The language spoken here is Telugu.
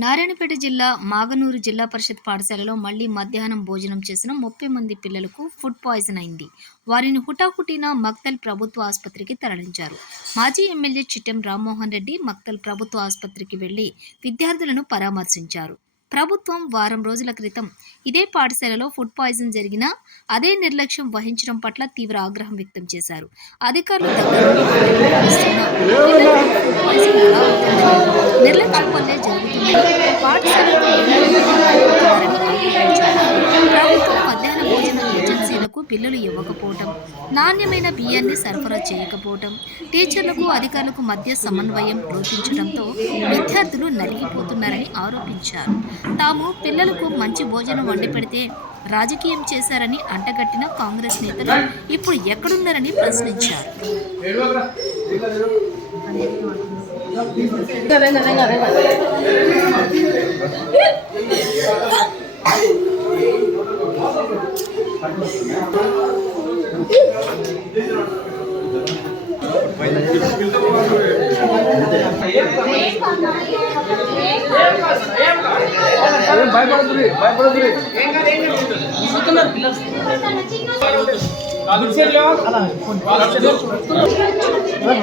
నారాయణపేట జిల్లా మాగనూరు జిల్లా పరిషత్ పాఠశాలలో మళ్లీ మధ్యాహ్నం భోజనం చేసిన 30 మంది పిల్లలకు ఫుడ్ పాయిజన్ అయింది. వారిని హుటాహుటిన మక్తల్ ప్రభుత్వ ఆసుపత్రికి తరలించారు. మాజీ ఎమ్మెల్యే చిట్టెం రామ్మోహన్ రెడ్డి మక్తల్ ప్రభుత్వ ఆసుపత్రికి వెళ్లి విద్యార్థులను పరామర్శించారు. ప్రభుత్వం వారం రోజుల క్రితం ఇదే పాఠశాలలో ఫుడ్ పాయిజన్ జరిగినా అదే నిర్లక్ష్యం వహించడం పట్ల తీవ్ర ఆగ్రహం వ్యక్తం చేశారు. అధికారులు నిర్లక్ష్యం వల్లే జరుగుతుందని పాఠశాలకు ప్రభుత్వం మధ్యాహ్న భోజన ఏజెన్సీలకు బిల్లులు ఇవ్వకపోవటం, నాణ్యమైన బియ్యాన్ని సరఫరా చేయకపోవటం, టీచర్లకు అధికారులకు మధ్య సమన్వయం లోపించడంతో విద్యార్థులు నలిగిపోతున్నారని ఆరోపించారు. తాము పిల్లలకు మంచి భోజనం వండి పెడితే రాజకీయం చేశారని అంటగట్టిన కాంగ్రెస్ నేతలు ఇప్పుడు ఎక్కడున్నారని ప్రశ్నించారు. మన